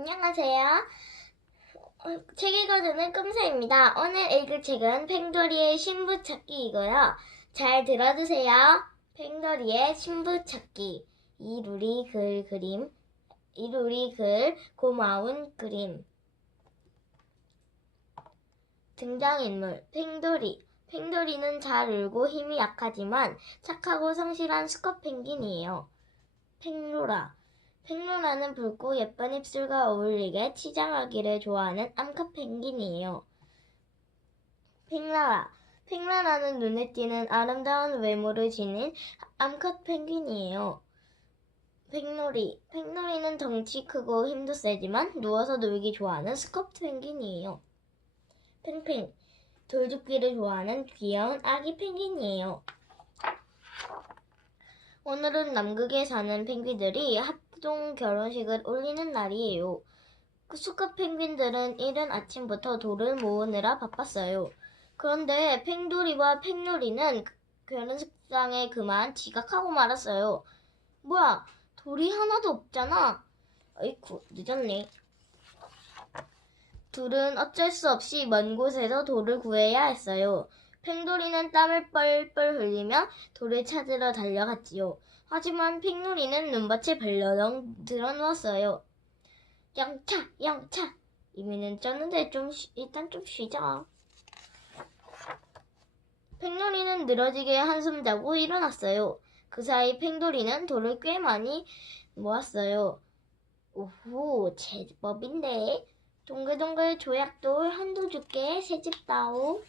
안녕하세요. 어, 책 읽어주는 끔새입니다. 오늘 읽을 책은 팽돌이의 신부찾기이고요. 잘 들어주세요. 팽돌이의 신부찾기. 이루리 글 그림. 이루리 글 고마운 그림. 등장인물 팽돌이. 팽돌이는 잘 울고 힘이 약하지만 착하고 성실한 수컷 펭귄이에요. 팽로라. 팽로라는 붉고 예쁜 입술과 어울리게 치장하기를 좋아하는 암컷 펭귄이에요. 팽라라. 팽라라는 눈에 띄는 아름다운 외모를 지닌 암컷 펭귄이에요. 팽놀이. 팽놀이는 덩치 크고 힘도 세지만 누워서 놀기 좋아하는 스컷 펭귄이에요. 팽팽. 돌죽기를 좋아하는 귀여운 아기 펭귄이에요. 오늘은 남극에 사는 펭귄들이 합 동 결혼식을 올리는 날이에요. 그 수컷 펭귄들은 이른 아침부터 돌을 모으느라 바빴어요. 그런데 팽돌이와 팽놀이는 그- 결혼식장에 그만 지각하고 말았어요. 뭐야, 돌이 하나도 없잖아. 어이쿠, 늦었네. 둘은 어쩔 수 없이 먼 곳에서 돌을 구해야 했어요. 팽돌이는 땀을 뻘뻘 흘리며 돌을 찾으러 달려갔지요. 하지만 팽놀이는 눈밭에 벌러덩 들어누웠어요. 영차, 영차. 이미는 쪘는데 좀 쉬- 일단 좀 쉬자. 팽놀이는 늘어지게 한숨 자고 일어났어요. 그 사이 팽돌이는 돌을 꽤 많이 모았어요. 오호, 제법인데. 동글동글 조약돌 한두 줄게 새집다오.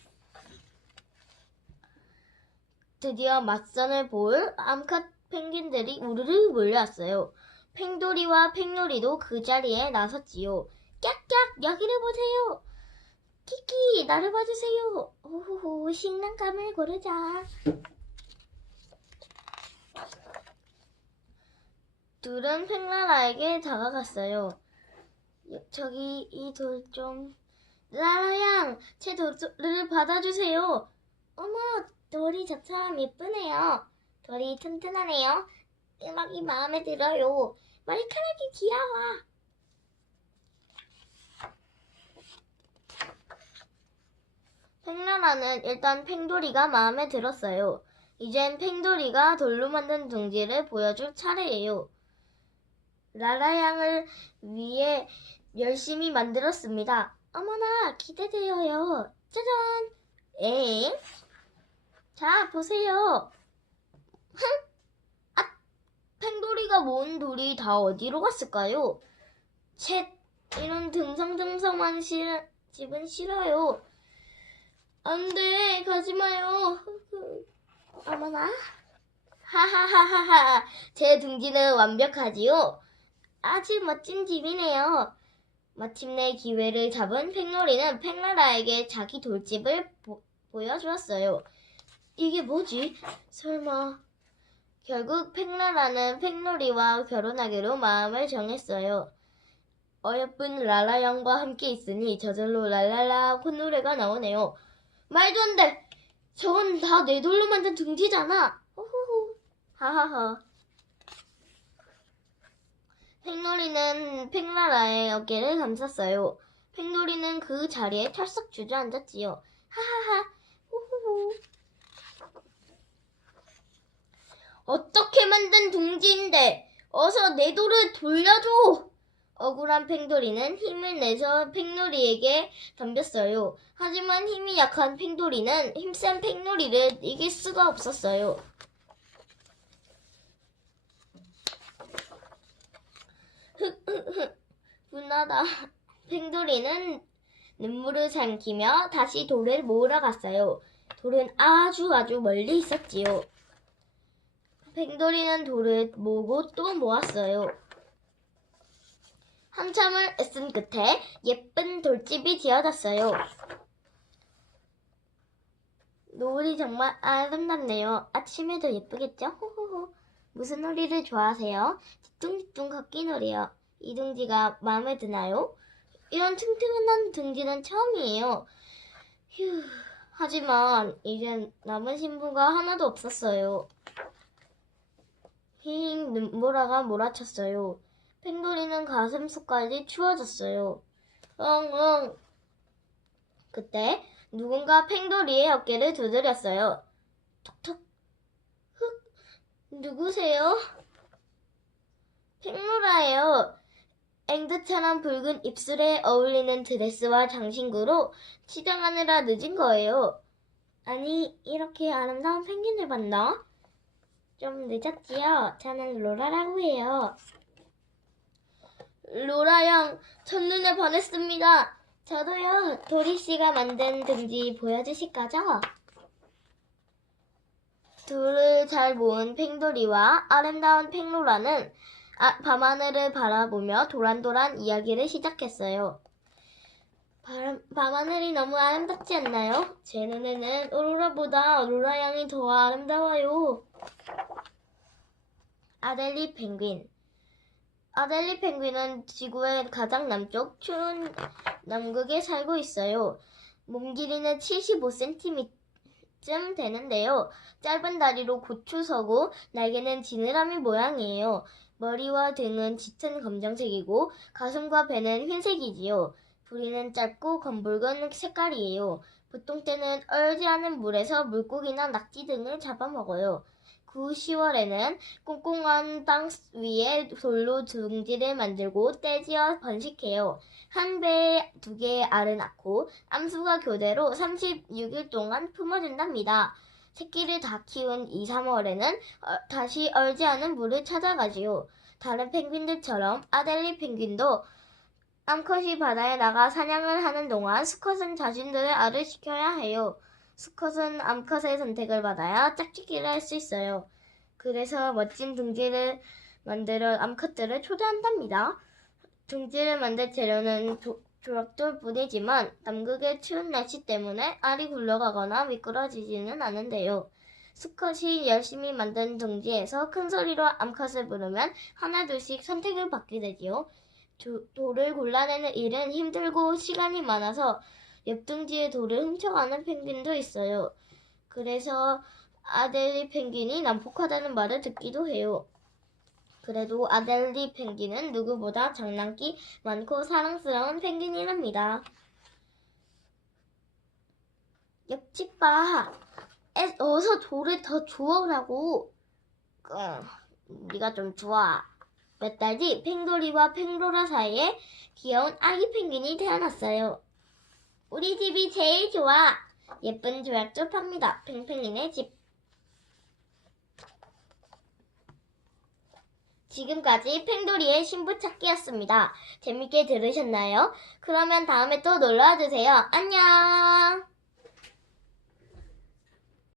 드디어 맞선을 볼 암컷 펭귄들이 우르르 몰려왔어요. 팽돌이와 팽놀이도 그 자리에 나섰지요. 깍깍 여기를 보세요. 키키 나를 봐주세요. 오호호 식량감을 고르자. 둘은 팽라라에게 다가갔어요. 여- 저기 이 돌좀 라라양 제 돌을 받아주세요. 어머 돌이 저처럼 예쁘네요. 돌이 튼튼하네요. 음악이 마음에 들어요. 머리카락이 귀여워. 팽라라는 일단 팽돌이가 마음에 들었어요. 이젠 팽돌이가 돌로 만든 둥지를 보여줄 차례예요. 라라양을 위해 열심히 만들었습니다. 어머나 기대되어요. 짜잔. 엥? 자 보세요. 흥? 아, 팽돌이가 모은 돌이 다 어디로 갔을까요? 쳇 이런 듬성듬성한 시, 집은 싫어요. 안 돼 가지 마요. 어머나. 하하하하하. 제 둥지는 완벽하지요. 아주 멋진 집이네요. 마침내 기회를 잡은 팽놀이는 팽라라에게 자기 돌집을 보, 보여주었어요. 이게 뭐지? 설마. 결국 팽라라는 팽놀이와 결혼하기로 마음을 정했어요. 어여쁜 라라 양과 함께 있으니 저절로 랄랄라 콧노래가 나오네요. 말도 안 돼! 저건 다 내 돌로 만든 둥지잖아! 호호호. 하하하. 팽놀이는 팽라라의 어깨를 감쌌어요. 팽놀이는 그 자리에 털썩 주저앉았지요. 하하하. 호호호. 어떻게 만든 둥지인데 어서 내 돌을 돌려줘. 억울한 팽돌이는 힘을 내서 팽놀이에게 덤볐어요. 하지만 힘이 약한 팽돌이는 힘센 팽놀이를 이길 수가 없었어요. 분하다. 팽돌이는 눈물을 삼키며 다시 돌을 모으러 갔어요. 돌은 아주 아주 멀리 있었지요. 팽돌이는 돌을 모으고 또 모았어요. 한참을 애쓴 끝에 예쁜 돌집이 되어졌어요. 노을이 정말 아름답네요. 아침에도 예쁘겠죠? 호호호. 무슨 놀이를 좋아하세요? 뒤뚱뒤뚱 걷기 놀이요. 이 둥지가 마음에 드나요? 이런 튼튼한 둥지는 처음이에요. 휴. 하지만 이젠 남은 신부가 하나도 없었어요. 힝 눈보라가 몰아쳤어요. 팽돌이는 가슴속까지 추워졌어요. 엉엉. 그때 누군가 팽돌이의 어깨를 두드렸어요. 톡톡. 흑. 누구세요? 팽로라예요. 앵두처럼 붉은 입술에 어울리는 드레스와 장신구로 치장하느라 늦은 거예요. 아니, 이렇게 아름다운 펭귄을 봤나? 좀 늦었지요. 저는 로라라고 해요. 로라 양, 첫눈에 반했습니다. 저도요. 도리 씨가 만든 등지 보여주실 거죠? 둘을 잘 모은 팽돌이와 아름다운 팽로라는 아, 밤하늘을 바라보며 도란도란 이야기를 시작했어요. 바람, 밤하늘이 너무 아름답지 않나요? 제 눈에는 오로라보다 로라 양이 더 아름다워요. 아델리 펭귄 아델리 펭귄은 지구의 가장 남쪽 추운 남극에 살고 있어요. 몸 길이는 75cm쯤 되는데요. 짧은 다리로 고추 서고 날개는 지느러미 모양이에요. 머리와 등은 짙은 검정색이고 가슴과 배는 흰색이지요. 부리는 짧고 검붉은 색깔이에요. 보통 때는 얼지 않은 물에서 물고기나 낙지 등을 잡아먹어요. 9, 10월에는 꽁꽁한 땅 위에 돌로 둥지를 만들고 떼지어 번식해요. 한 배에 두 개의 알을 낳고 암수가 교대로 36일 동안 품어준답니다. 새끼를 다 키운 2, 3월에는 다시 얼지 않은 물을 찾아가지요. 다른 펭귄들처럼 아델리 펭귄도 암컷이 바다에 나가 사냥을 하는 동안 수컷은 자신들의 알을 지켜야 해요. 수컷은 암컷의 선택을 받아야 짝짓기를 할 수 있어요. 그래서 멋진 둥지를 만들어 암컷들을 초대한답니다. 둥지를 만들 재료는 조, 조약돌 뿐이지만 남극의 추운 날씨 때문에 알이 굴러가거나 미끄러지지는 않은데요. 수컷이 열심히 만든 둥지에서 큰 소리로 암컷을 부르면 하나둘씩 선택을 받게 되지요. 조, 돌을 골라내는 일은 힘들고 시간이 많아서 옆둥지의 돌을 훔쳐가는 펭귄도 있어요. 그래서 아델리 펭귄이 난폭하다는 말을 듣기도 해요. 그래도 아델리 펭귄은 누구보다 장난기 많고 사랑스러운 펭귄이랍니다. 옆집 봐. 애, 어서 돌을 더 주워오라고. 응, 네가 좀 주워. 몇 달 뒤 팽돌이와 팽로라 사이에 귀여운 아기 펭귄이 태어났어요. 우리 집이 제일 좋아. 예쁜 조약조 팝니다. 팽팽이네 집. 지금까지 팽돌이의 신부 찾기였습니다. 재밌게 들으셨나요? 그러면 다음에 또 놀러와 주세요. 안녕!